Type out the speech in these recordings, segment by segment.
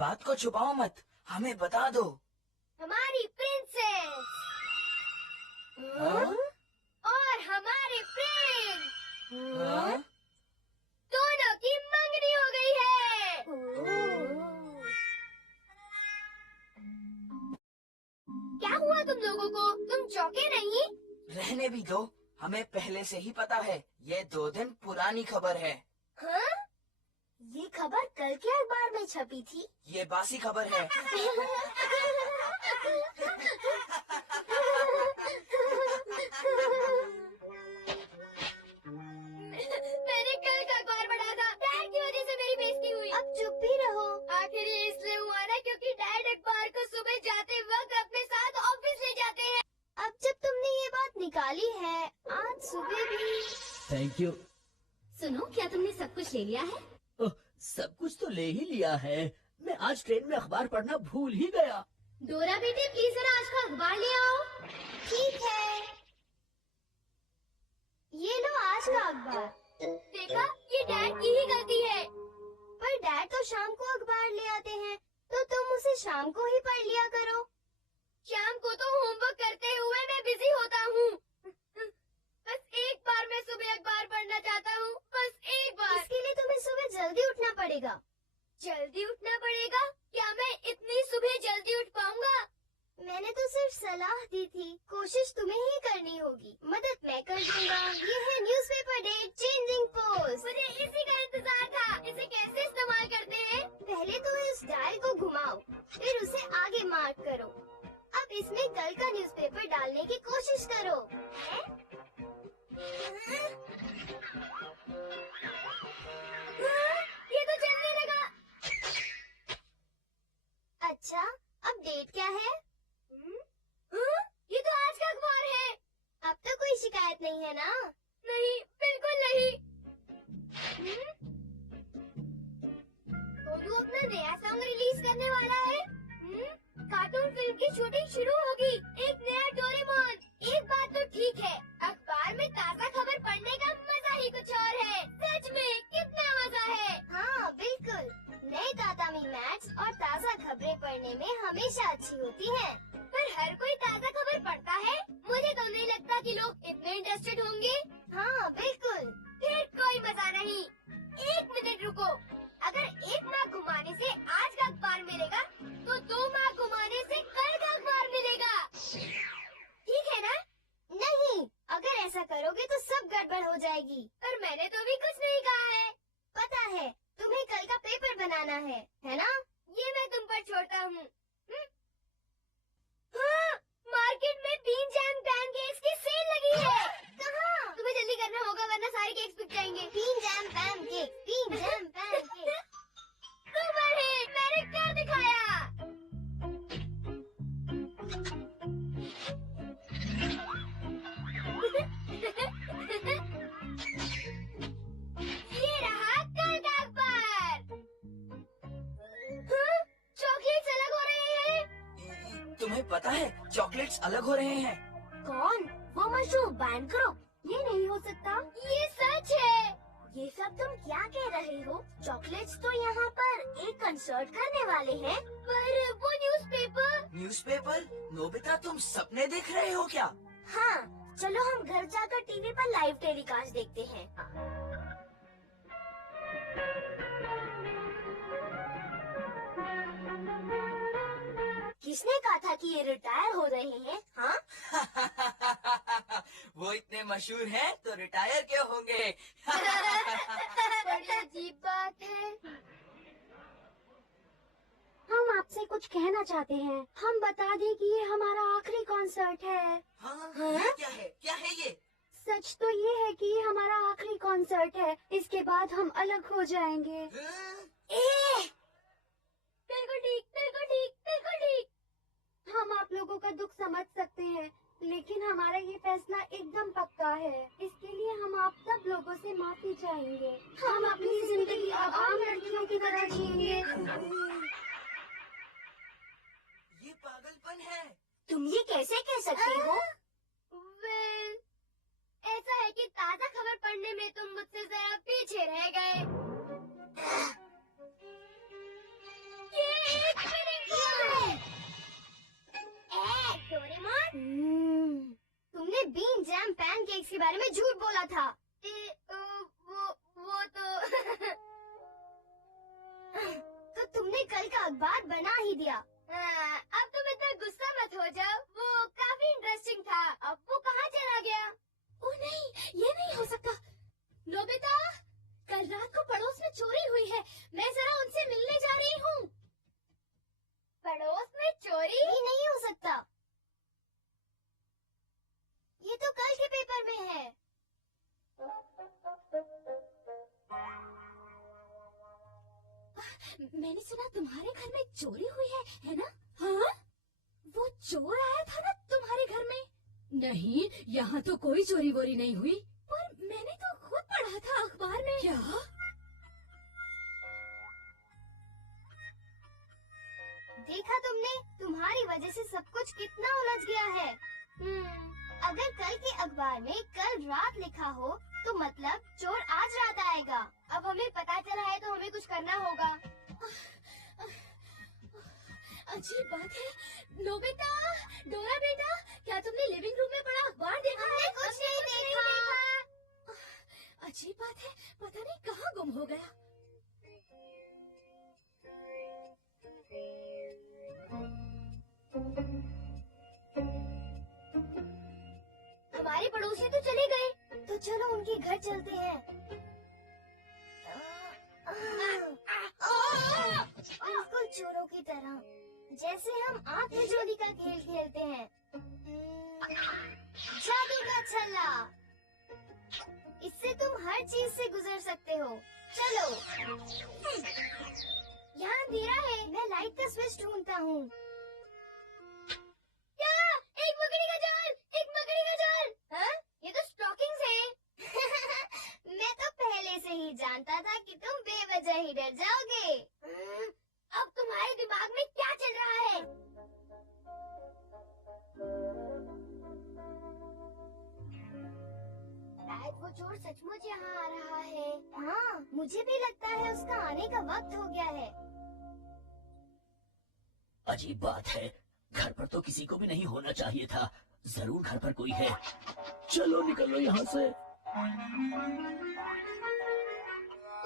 बात को छुपाओ मत, हमें बता दो। हमारी प्रिंसेस हाँ? और हमारे प्रिंस हाँ? दोनों की मंगनी हो गई है। क्या हुआ तुम लोगों को? तुम चौंके नहीं? रहने भी दो, हमें पहले से ही पता है, ये 2 दिन पुरानी खबर है। हाँ? ये खबर कल के अखबार में छपी थी। ये बासी खबर है। मैंने कल का अखबार पढ़ा था। डैड की वजह से मेरी बेइज्जती हुई। अब चुप भी रहो। आखिर ये इसलिए हुआ ना क्योंकि डैड अखबार को सुबह जाते वक्त अपने साथ ऑफिस ले जाते हैं। अब जब तुमने ये बात निकाली है, आज सुबह भी। Thank you. सुनो, क्या तुमने सब कुछ ले लिया है? ओह, सब कुछ तो ले ही लिया है। मैं आज ट्रेन में अखबार पढ़ना भूल ही गया। डोरा बेटे, प्लीज जरा आज का अखबार ले आओ। ठीक है, ये लो आज का अखबार। देखा, ये डैड की ही गलती है। पर डैड तो शाम को अखबार ले आते हैं, तो तुम उसे शाम को ही पढ़ लिया करो। शाम को तो होमवर्क करते हुए मैं बिजी होता हूँ। बस एक बार मैं सुबह अखबार पढ़ना चाहता हूँ, बस एक बार। इसके लिए तुम्हें सुबह जल्दी उठना पड़ेगा। जल्दी उठना पड़ेगा? क्या मैं इतनी सुबह जल्दी उठ पाऊंगा? मैंने तो सिर्फ सलाह दी थी, कोशिश तुम्हें ही करनी होगी। मदद मैं कर दूंगा। ये है न्यूज़पेपर डे चेंजिंग पोस्ट। मुझे इसी का इंतजार था। इसे कैसे इस्तेमाल करते हैं? पहले तो इस डायल को घुमाओ, फिर उसे आगे मार्क करो। अब इसमें कल का न्यूज़पेपर डालने की कोशिश करो। ये तो चलने लगा। अच्छा, अब डेट क्या है? ये तो आज का अखबार है। अब तो कोई शिकायत नहीं है ना? नहीं, बिल्कुल नहीं। मोटू अपना नया सॉन्ग रिलीज करने वाला है। कार्टून फिल्म की शूटिंग शुरू होगी। एक नया डोरेमोन। एक बात तो ठीक है, अखबार में ताज़ा खबर पढ़ने का मजा ही कुछ और है। सच में कितना मजा है। हाँ बिल्कुल, नए तातामी मैट्स और ताज़ा खबरें पढ़ने में हमेशा अच्छी होती हैं। पर हर कोई ताज़ा खबर पढ़ता है? मुझे तो नहीं लगता कि लोग इतने इंटरेस्टेड होंगे। हाँ बिल्कुल, फिर कोई मजा नहीं। 1 मिनट रुको। अगर एक माह घुमाने से आज का अखबार मिलेगा, तो 2 माह घुमाने से कल का अखबार मिलेगा। ठीक है ना? नहीं, अगर ऐसा करोगे तो सब गड़बड़ हो जाएगी। पर मैंने तो भी कुछ नहीं कहा है। पता है, तुम्हें कल का पेपर बनाना है ना? ये मैं तुम पर छोड़ता हूँ। हाँ, मार्केट में बीन जैम पैनकेक्स की सेल लगी है। कहाँ? तुम्हें जल्दी करना होगा वरना सारे केक्स बिक जाएंगे। Bean jam pancakes, bean jam pancakes. Super hit, मैंने कर दिखाया। ये रहा कल का अखबार। हाँ, चॉकलेट्स अलग हो रहे हैं। तुम्हें पता है, चॉकलेट्स अलग हो रहे हैं। कौन? वो मशहूर बैंड ग्रुप? ये नहीं हो सकता। ये सच है। ये सब तुम क्या कह रहे हो? चॉकलेट्स तो यहाँ पर एक कंसर्ट करने वाले हैं। पर वो न्यूज़पेपर? न्यूज़पेपर? नोबिता, तुम सपने देख रहे हो क्या? हाँ, चलो हम घर जाकर टीवी पर लाइव टेलीकास्ट देखते हैं। किसने कहा था कि ये रिटायर हो रहे हैं? हाँ? वो इतने मशहूर हैं तो रिटायर क्यों होंगे? बड़ी अजीब बात है। हम आपसे कुछ कहना चाहते हैं। हम बता दें कि ये हमारा आखिरी कॉन्सर्ट है। हाँ? हाँ? ये क्या है? क्या है ये? सच तो ये है कि ये हमारा आखिरी कॉन्सर्ट है। इसके बाद हम अलग हो जाएंगे। हाँ? बिल्कुल ठीक, बिल्कुल ठीक, बिल्कुल ठीक। हम आप लोगों का दुख समझ सकते हैं, लेकिन हमारा ये फैसला एकदम पक्का है। इसके लिए हम आप सब लोगों से माफी चाहेंगे। हम अपनी जिंदगी अब आम लड़कियों की तरह जिएंगे। ये पागलपन है। तुम ये कैसे कह सकते हो? ऐसा है कि ताज़ा खबर पढ़ने में तुम मुझसे जरा पीछे रह गए। ये बारे में झूठ बोला था। वो तो तो तुमने कल का अखबार बना ही दिया। अब तुम इतना गुस्सा मत हो जाओ, वो काफी इंटरेस्टिंग था। अब वो कहाँ चला गया? ओह नहीं, ये नहीं हो सकता। नोबिता, कल रात को पड़ोस में चोरी हुई है, मैं जरा उनसे मिलने जा रही हूँ। पड़ोस में चोरी? नहीं हो सकता, ये तो कल के पेपर में है। मैंने सुना तुम्हारे घर में चोरी हुई है ना? हाँ? वो चोर आया था ना तुम्हारे घर में? नहीं, यहाँ तो कोई चोरी वोरी नहीं हुई। पर मैंने तो खुद पढ़ा था अखबार में। क्या? देखा तुमने, तुम्हारी वजह से सब कुछ कितना उलझ गया है। अगर कल के अखबार में कल रात लिखा हो तो मतलब चोर आज रात आएगा। अब हमें पता चला है तो हमें कुछ करना होगा। अजीब बात है। नोबिता, डोरा बेटा, क्या तुमने लिविंग रूम में पड़ा अखबार देखा है? कुछ नहीं देखा। अजीब बात है, पता नहीं कहाँ गुम हो गया। हमारे पड़ोसी तो चले गए, तो चलो उनके घर चलते हैं। बिल्कुल चोरों की तरह, जैसे हम आंख चोरी का खेल खेलते हैं। जादू का छल्ला, इससे तुम हर चीज से गुजर सकते हो। चलो, यहाँ अंधेरा है, मैं लाइट का स्विच ढूंढता हूँ। क्या? एक मकड़ी का जाल! एक मकड़ी का जाल! हाँ? ये तो स्टॉकिंग्स हैं। मैं तो पहले से ही जानता था कि तुम बेवजह ही डर जाओगे। अब तुम्हारे दिमाग में क्या चल रहा है? शायद वो चोर सचमुच यहाँ आ रहा है। हाँ, मुझे भी लगता है उसका आने का वक्त हो गया है। अजीब बात है, घर पर तो किसी को भी नहीं होना चाहिए था। जरूर घर पर कोई है। चलो निकलो यहाँ से।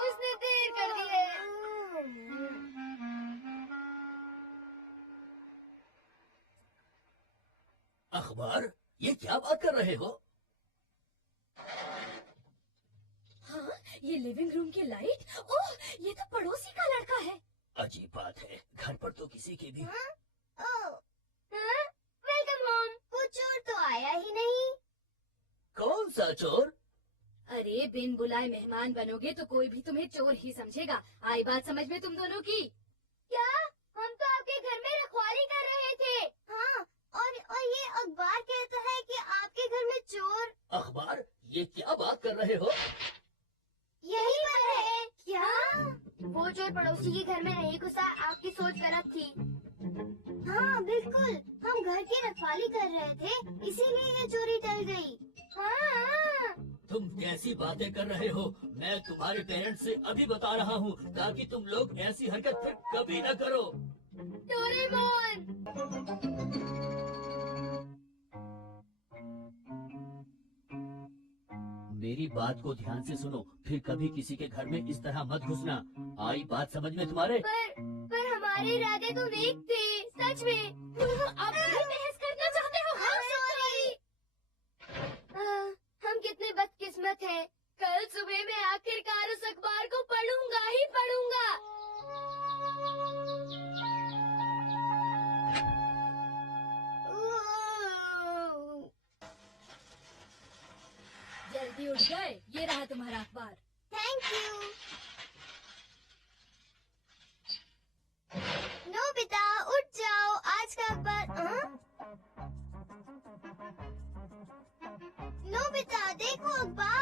उसने देर कर दी है। अखबार? ये क्या बात कर रहे हो? हाँ, ये लिविंग रूम की लाइट। ओह, ये तो पड़ोसी का लड़का है। अजीब बात है, घर पर तो किसी के भी। Welcome home. वो चोर तो आया ही नहीं। कौन सा चोर? अरे, बिन बुलाए मेहमान बनोगे तो कोई भी तुम्हें चोर ही समझेगा। आई बात समझ में तुम दोनों की? क्या? हम तो आपके घर में रखवाली कर रहे थे। हाँ, और ये अखबार कहता है कि आपके घर में चोर। अखबार? ये क्या बात कर रहे हो? यही पर है। क्या? वो चोर पड़ोसी के घर में नहीं घुसा, आपकी सोच गलत थी। हाँ बिल्कुल, हम घर की रखवाली कर रहे थे, इसीलिए ये चोरी टल गई। हाँ। तुम कैसी बातें कर रहे हो? मैं तुम्हारे पेरेंट्स से अभी बता रहा हूँ ताकि तुम लोग ऐसी हरकत फिर कभी न करो। डोरेमोन! मेरी बात को ध्यान से सुनो, फिर कभी किसी के घर में इस तरह मत घुसना। आई बात समझ में तुम्हारे? पर हमारे इरादे तो नेक थे, सच में। आप भी बहस करना चाहते हो? सॉरी। हम कितने बदकिस्मत हैं। कल सुबह मैं आखिरकार उस अखबार को पढ़ूंगा ही पढ़ूंगा। जल्दी उठ गए, ये रहा तुम्हारा अखबार। Thank you. नोबिता, उठ जाओ, आज का अखबार। नोबिता, देखो अखबार।